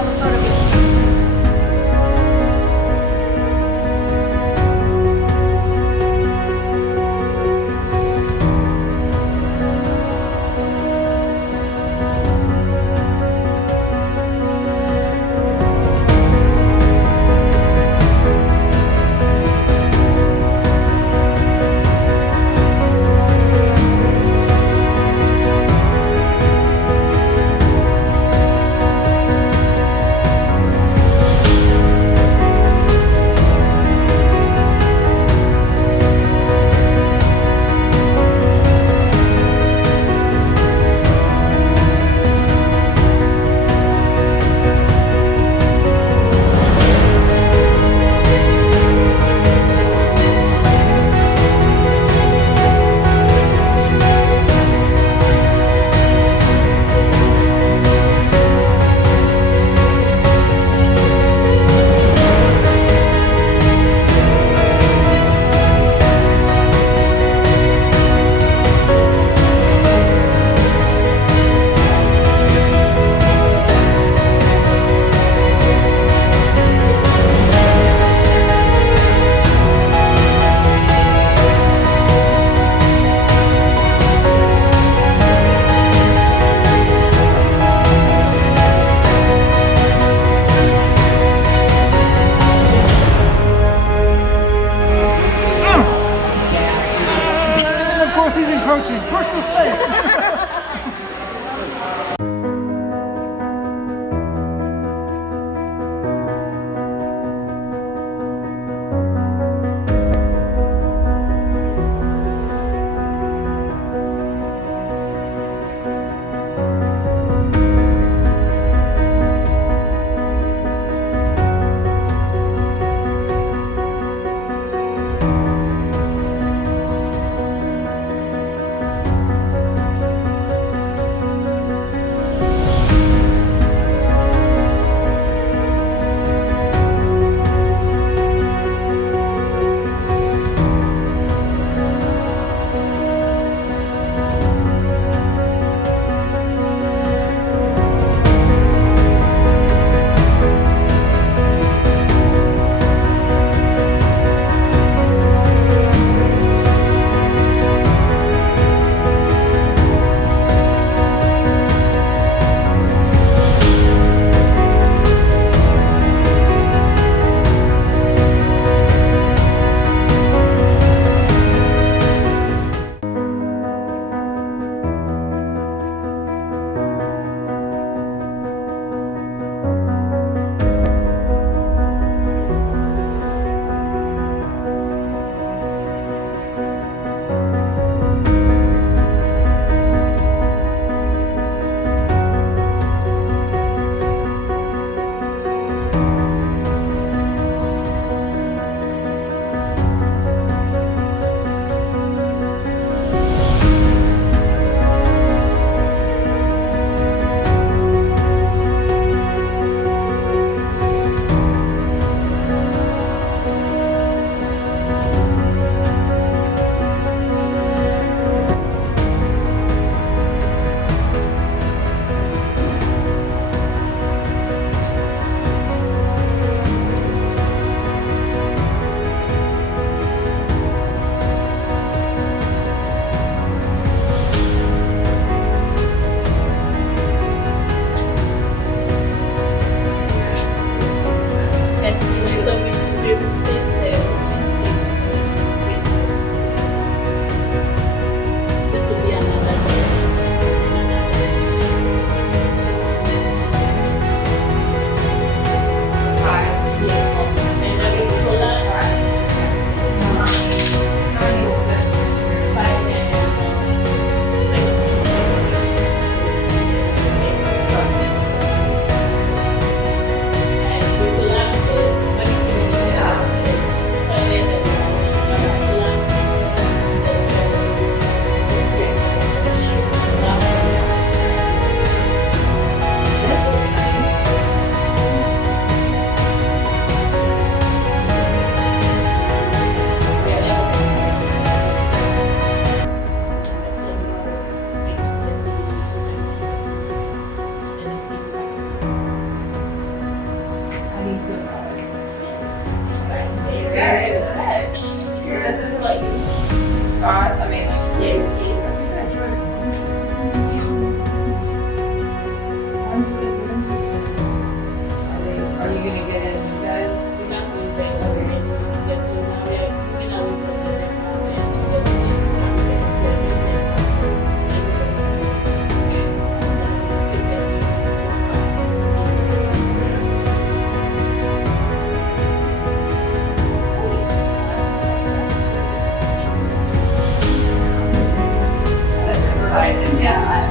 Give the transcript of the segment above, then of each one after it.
Vamos para mí. Good. So this is what you got. I mean, Yes, yes. once the rooms are finished, are you gonna get in beds? We can't do this already. Yes, so now we are moving away from the better way and to the better beds. We are doing better beds. That's exciting. Yeah.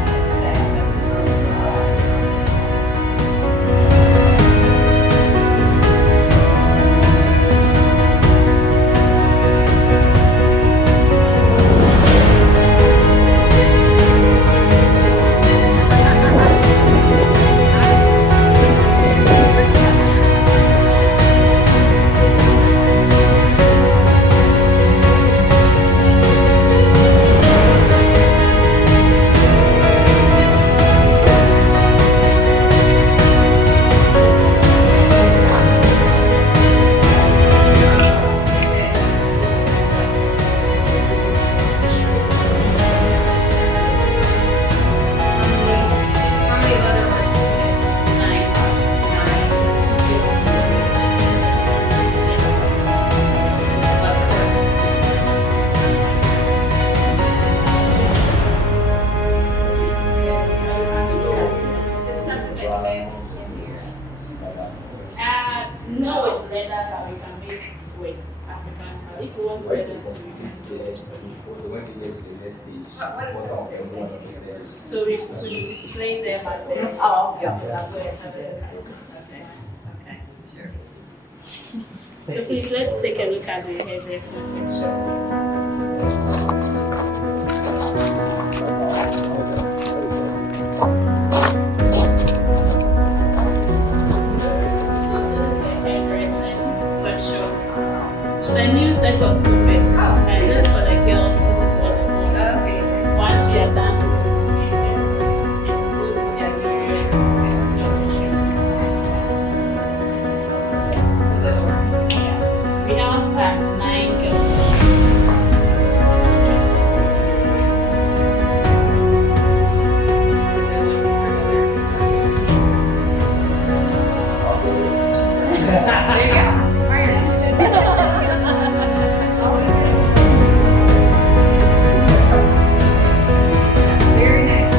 How many leather works? Nine, two girls, Leather works. Is this something that you made in here? no, with leather that we can make with African style. If you want leather too, you can do it. When we get to the next stage, What is what's it? on one of the stairs? So we display them at the Oh, yeah. yeah. That's nice. Okay, sure. So please let's take a look at the hairdressing picture. Hairdressing workshop. So the new set of sofas, and this for the girls, this is for the boys. Okay. Once we are done with the renovation, it will go to their various dormitories. Yeah. We have 9 girls. There you go. Very nice.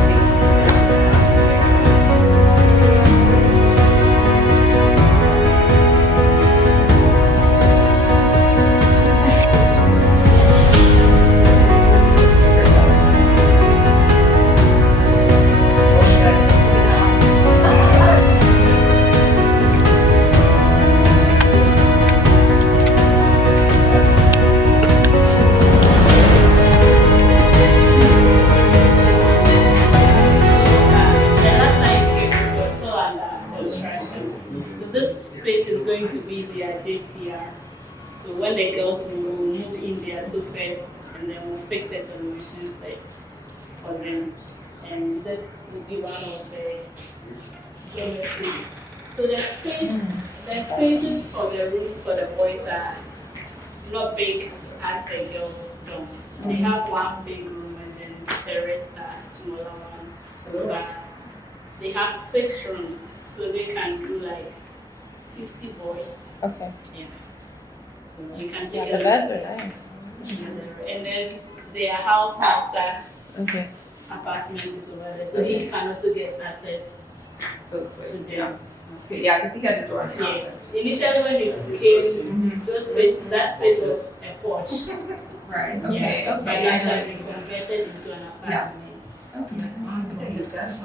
The last time we came, we were still under construction. So this space is going to be their JCR. So when the girls will move in their sofas and then we'll fix a television set for them. And this will be one of the dormitory. So the spaces for the rooms for the boys are not big as the girls' dorm. They have one big room and then the rest are smaller ones. But they have 6 rooms, so they can do like 50 boys. Okay. Yeah. So you can take Yeah, a the look. beds are nice. And then their house master Okay. apartment is over there, so you can also get access to them. Yeah, because he had a door in the house. Yes. Initially when we came, that space was a porch. Right, okay, Yeah. But okay. that has been converted into an apartment. Because it does.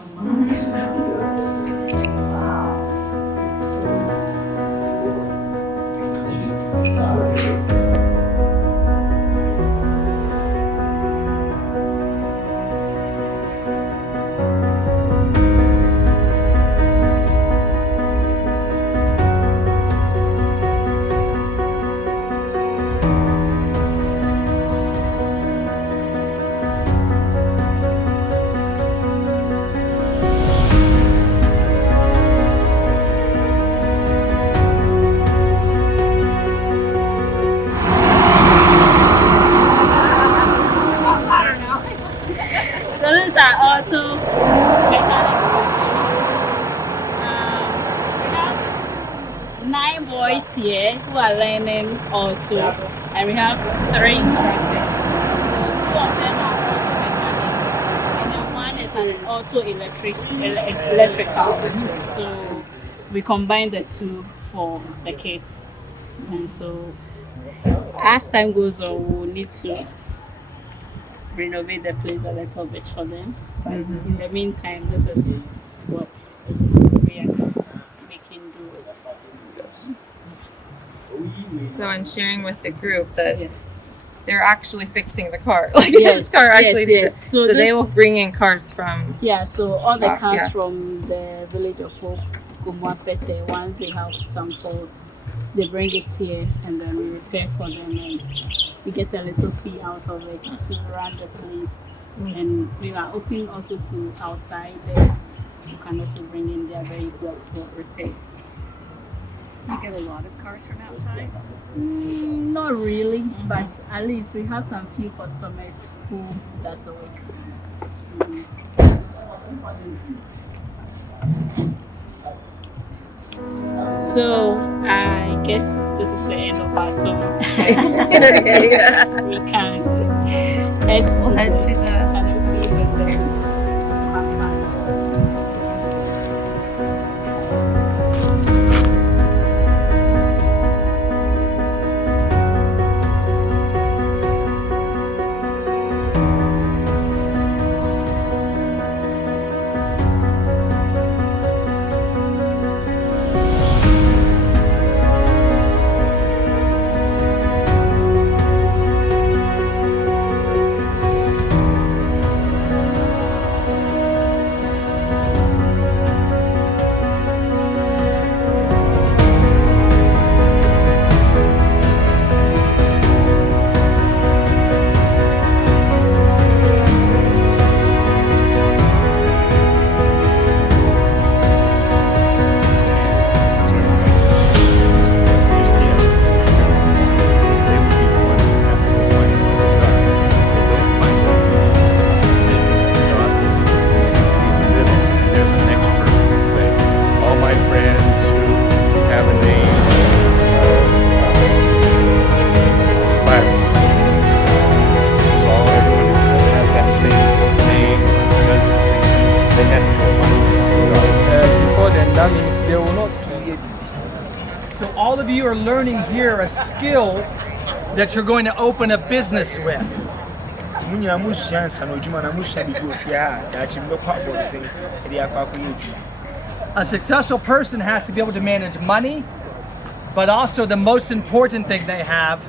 9 boys here who are learning auto, and we have 3 instructors. So 2 of them are auto mechanic, and then one is an auto electrical. So we combine the 2 for the kids, and so as time goes on, we'll need to renovate the place a little bit for them. But in the meantime, this is what we are making do with. So I'm sharing with the group that they're actually fixing the car. Like this Yes, car actually. yes. So So they this- will bring in cars from. Yeah, so all the cars yeah. from the village of Hope, Gumwafete, once they have some faults, they bring it here and then we repair for them, and we get a little fee out of it to run the place. And we are open also to outsiders who can also bring in their vehicles for repairs. You get a lot of cars from outside? Not really, but at least we have some few customers who does work. So I guess this is the end of our tour. We can head to Head to the. canopies and then have fun. That means they will not. So all of you are learning here a skill that you're going to open a business with. A successful person has to be able to manage money, but also the most important thing they have,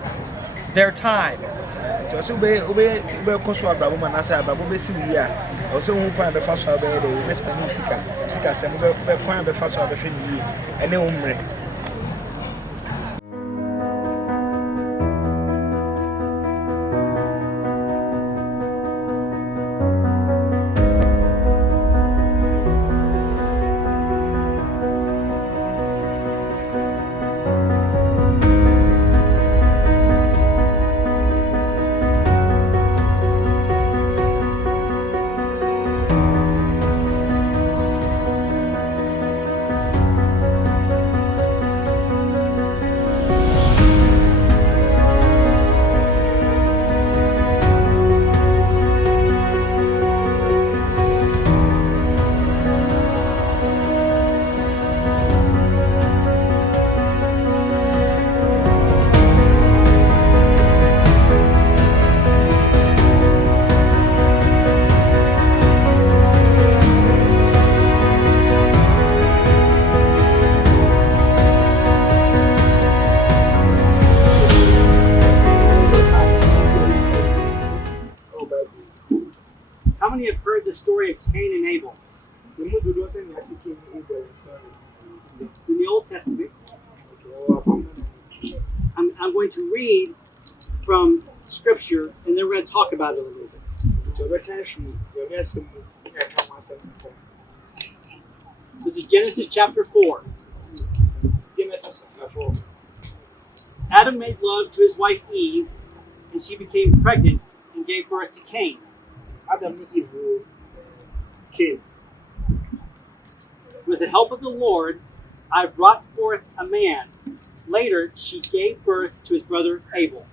their time. How many have heard the story of Cain and Abel? In the Old Testament, I'm going to read from Scripture, and then we're going to talk about it a little bit. This is Genesis chapter 4. Adam made love to his wife Eve, and she became pregnant and gave birth to Cain. With the help of the Lord, I brought forth a man. Later, she gave birth to his brother Abel.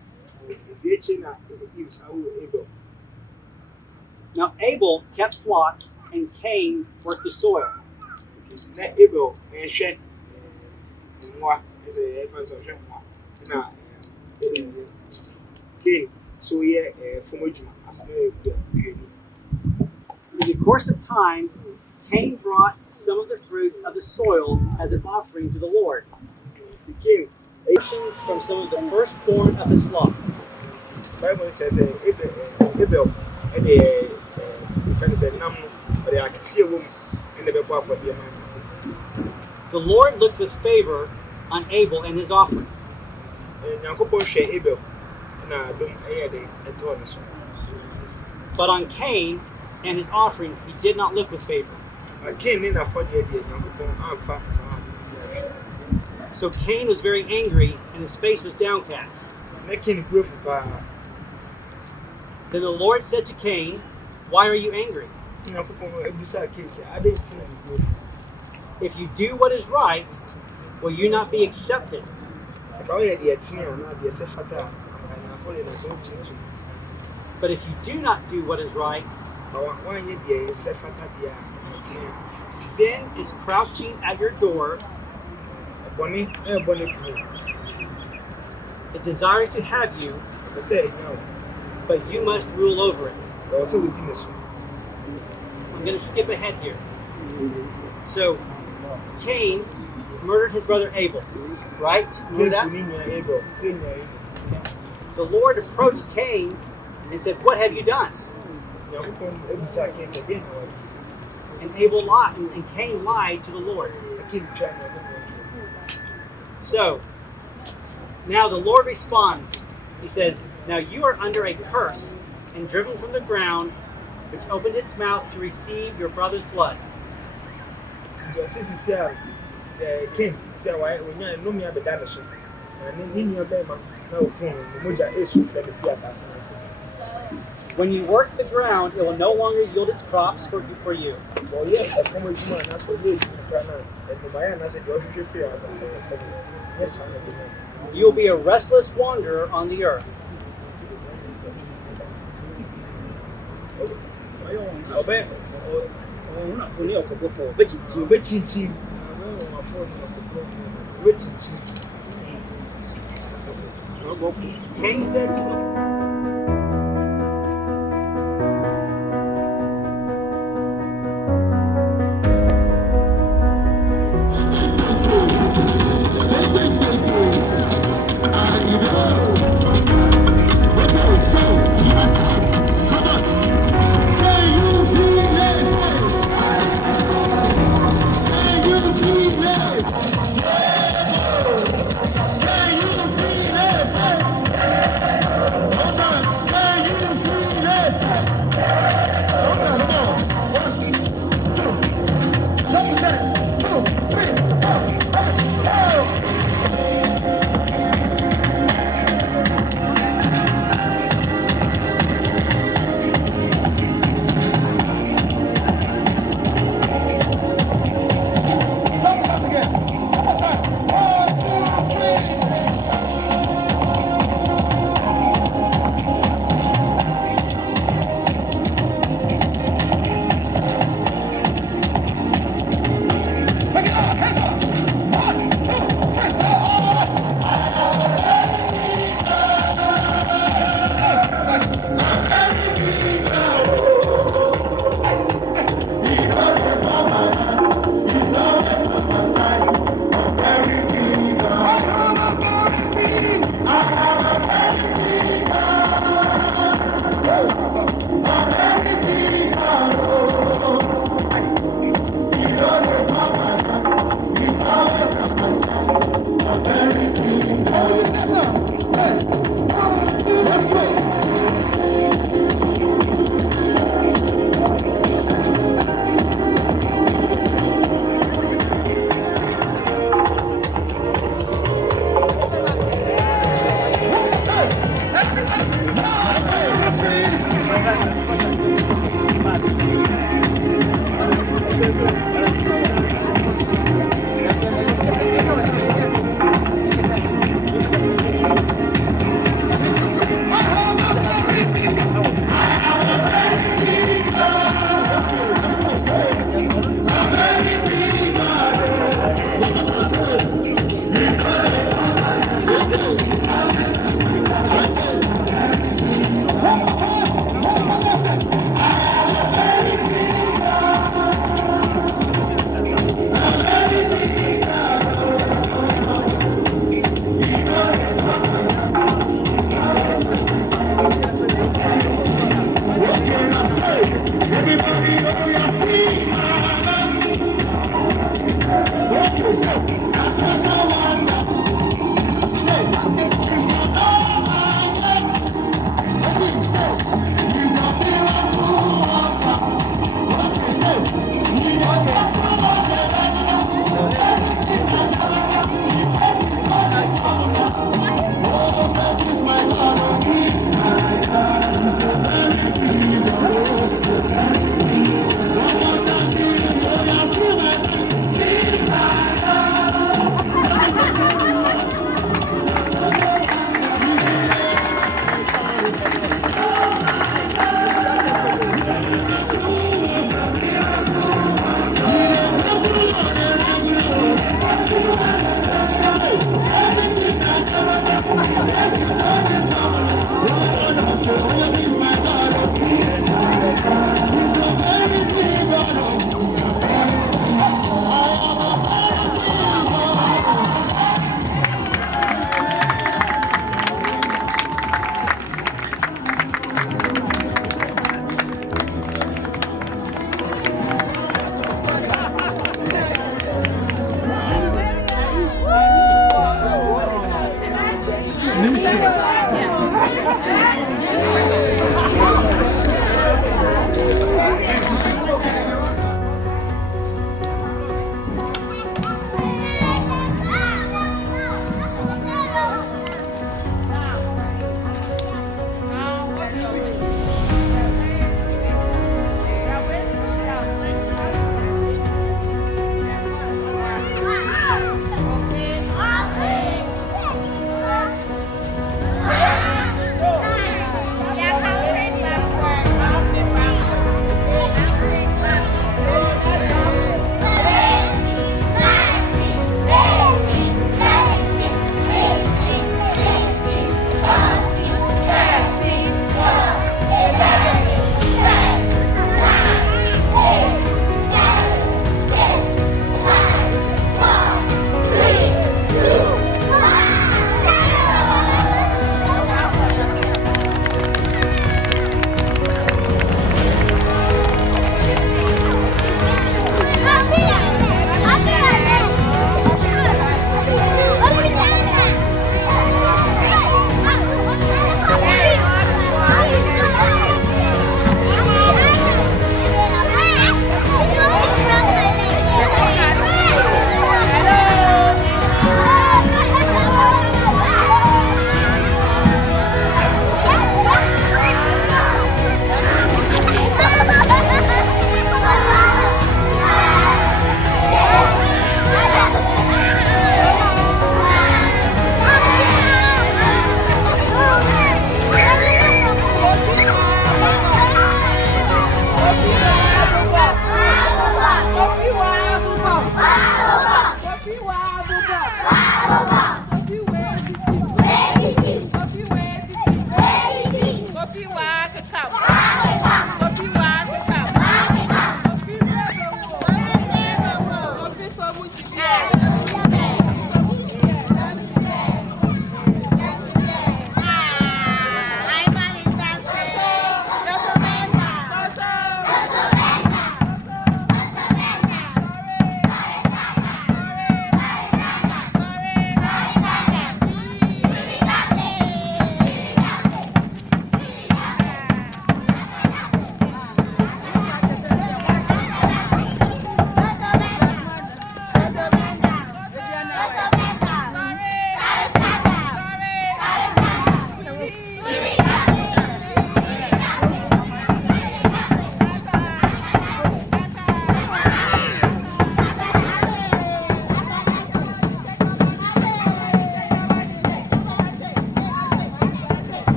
Now Abel kept flocks, and Cain worked the soil. Na Abel nhwɛ mmoa ɛsɛ yɛfa nso hwɛ mmoa na Cain so yɛ fam adwuma asɛm yɛ In the course of time, Cain brought some of the fruit of the soil as an offering to the Lord. Cain Portions from some of the firstborn of his flock. Bible says Abel ɛde ɛfɛn sɛ nam no ɔde akɛseɛ wɔ mu ɛna bɛbɔ afɔdeɛ ma The Lord looked with favor on Abel and his offering. Nyankopɔn hwɛ Abel na dom ɛyɛ de ɛtɔɔ no so. But on Cain and his offering, he did not look with favor. Cain ne n'afɔdeɛ deɛ Nyankopɔn amfa saa. So Cain was very angry, and his face was downcast. Na Cain kuro fu paa. Then the Lord said to Cain, "Why are you angry? Nyankopɔn ebisa Cain sɛ adɛn nti na kuro fu. If you do what is right, will you not be accepted? Sɛ ka ɔyɛ deɛ tene a na deɛ sɛ fata a n'afɔdeɛ na sɛ ɔtuntum. But if you do not do what is right, Na wanyɛ deɛ sɛ fata deɛ a tene a. sin is crouching at your door. Bɔne ɛbɔ ne kuro. It desires to have you, Ɛpɛ sɛ ɛnya wo. but you must rule over it." Ɛwɔ sɛ wodi ne so. I'm going to skip ahead here. So Cain murdered his brother Abel, right? Hear that? The Lord approached Cain and said, "What have you done?" And Abel lied, and Cain lied to the Lord. So now the Lord responds. He says, "Now you are under a curse and driven from the ground, which opened its mouth to receive your brother's blood." When you work the ground, it will no longer yield its crops for you. You will be a restless wanderer on the earth. Cain said to the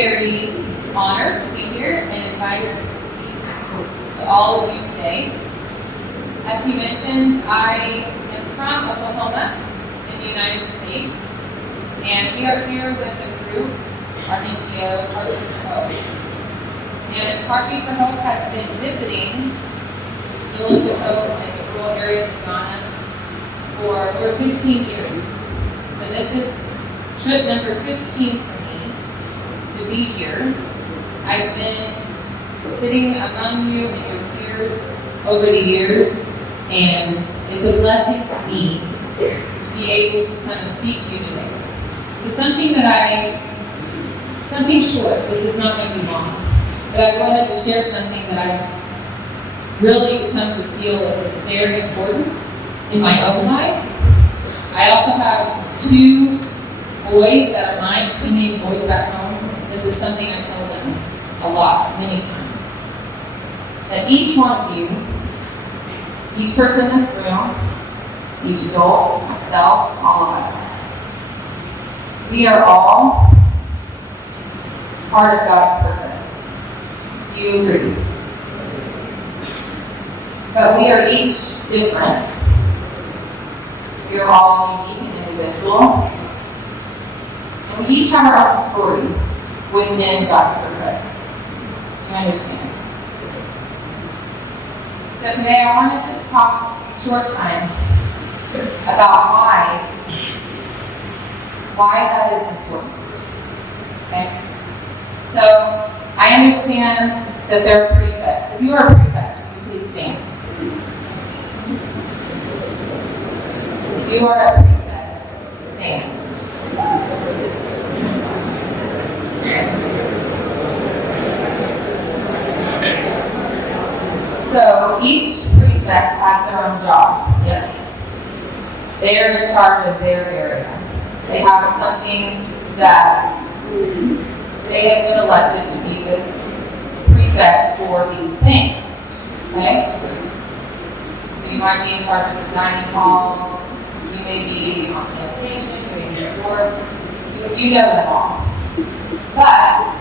very honored to be here and invited to speak to all of you today. As he mentioned, I am from Oklahoma in the United States, and we are here with a group, our NGO, Heartbeat for Hope. And Heartbeat for Hope has been visiting Village of Hope and the rural areas of Ghana for over 15 years. So this is trip number 15 for me to be here. I've been sitting among you and your peers over the years, and it's a blessing to me to be able to come and speak to you today. So something short, this is not going to be long, but I wanted to share something that I've really come to feel is very important in my own life. I also have 2 boys that are mine, teenage boys back home. This is something I tell them a lot, many times. That each one of you, each person in this room, each adult, myself, all of us, we are all part of God's purpose. Do you agree? But we are each different. We are all unique and individual. And we each have our own story within God's purpose. You understand? So today I want to just talk a short time about why that is important. Okay? So I understand that there are prefects. If you are a prefect, will you please stand? If you are a prefect, stand. So each prefect has their own job, yes. They are in charge of their area. They have something that they have been elected to be this prefect for these things, okay? So you might be in charge of the dining hall, you may be on sanitation, you may be sports, you know them all. But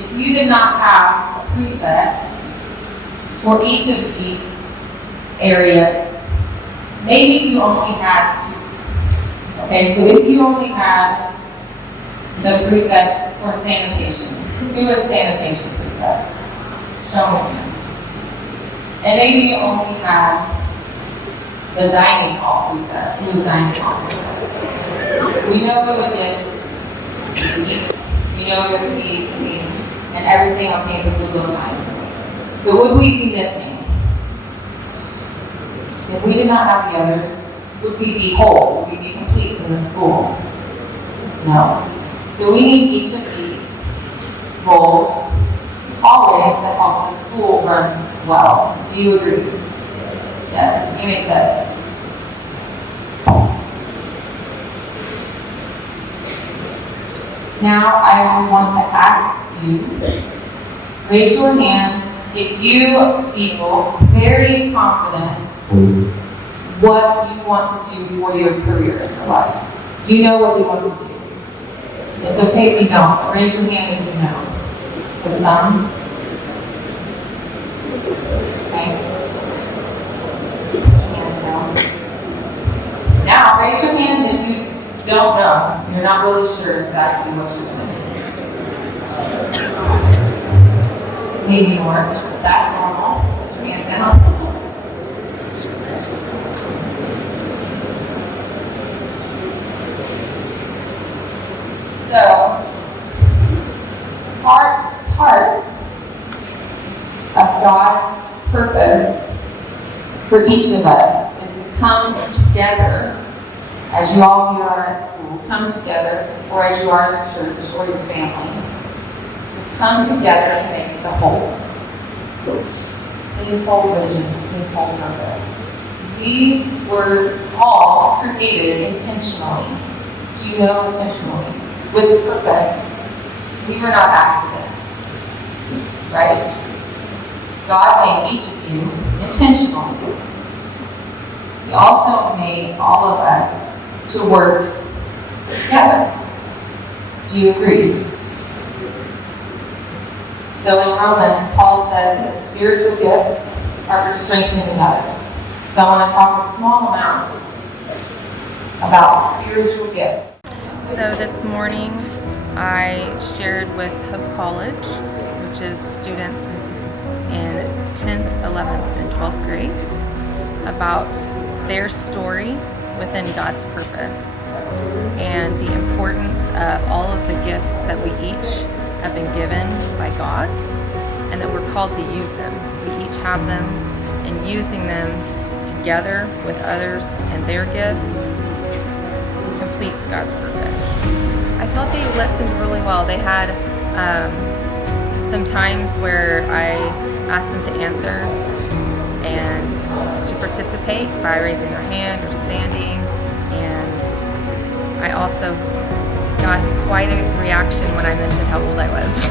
if you did not have a prefect for each of these areas, maybe you only had 2. Okay, so if you only had the prefect for sanitation, who was sanitation prefect? Show me your hand. And maybe you only had the dining hall prefect. Who was dining hall prefect? We know what we did. We know what we clean, and everything on campus would look nice. But would we be missing? If we did not have the others, would we be whole? Would we be complete in the school? No. So we need each of these roles always to help the school run well. Do you agree? Yes, you may say it. Now I want to ask you, raise your hand if you feel very confident what you want to do for your career in your life. Do you know what you want to do? It's okay if you don't. Raise your hand if you know. So some. Okay. Hands down. Now raise your hand if you don't know. You're not really sure exactly what you're going to do. Maybe more. That's normal. Put your hands down. So, part of God's purpose for each of us is to come together, as you all here are at school, come together, or as you are as church or your family, to come together to make the whole. His whole vision, His whole purpose. We were all created intentionally. Do you know intentionally? With purpose. We were not accident. Right? God made each of you intentionally. He also made all of us to work together. Do you agree? So in Romans, Paul says that spiritual gifts are for strengthening others. So I want to talk a small amount about spiritual gifts. So this morning I shared with Hope College, which is students in 10th, 11th, and 12th grades, about their story within God's purpose and the importance of all of the gifts that we each have been given by God and that we're called to use them. We each have them, and using them together with others and their gifts completes God's purpose. I felt they listened really well. They had some times where I asked them to answer and to participate by raising their hand or standing, and I also got quite a reaction when I mentioned how old I was.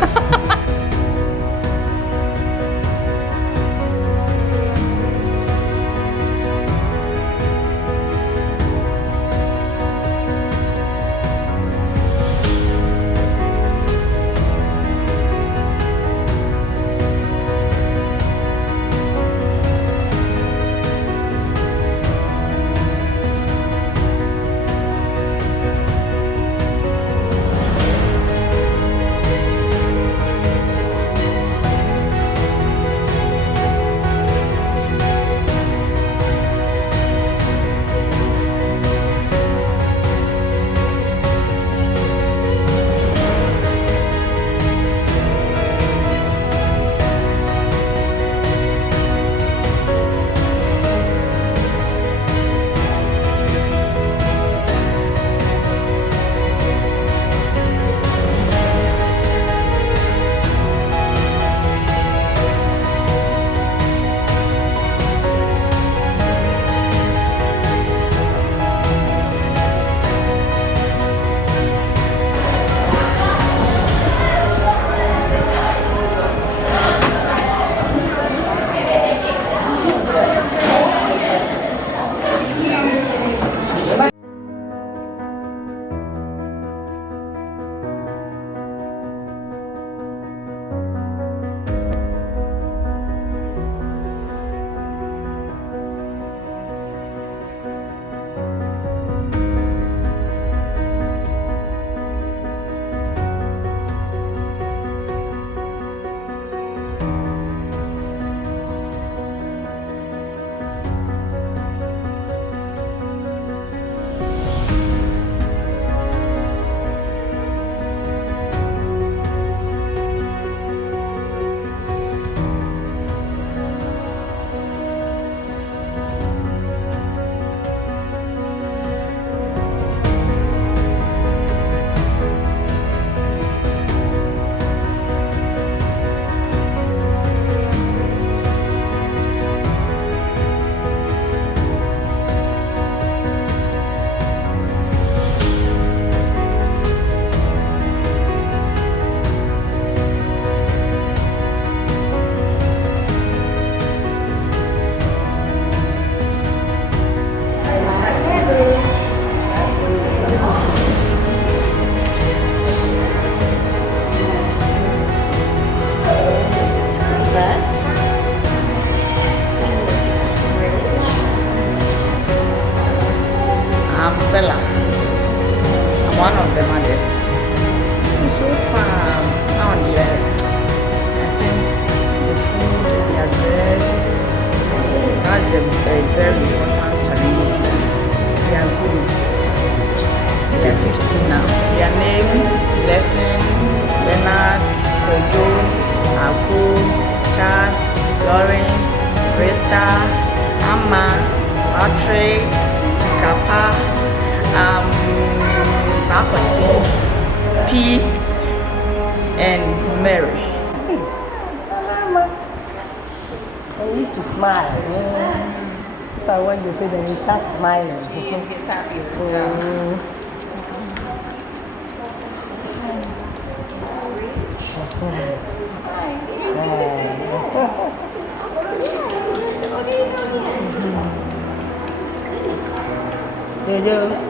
I'm Stella. I'm one of the mothers. So far, now I think the food, the address, that's the very important challenge. They are good. They are 15 now. Their name, Lesson, Leonard, Tojo, Abu, Charles, Lawrence, Rita, Amma, Patrick, Sikapa, Bakwasi, Peace, and Mary. I used to smile. If I want to say then you start smiling. She gets happier. Jojo.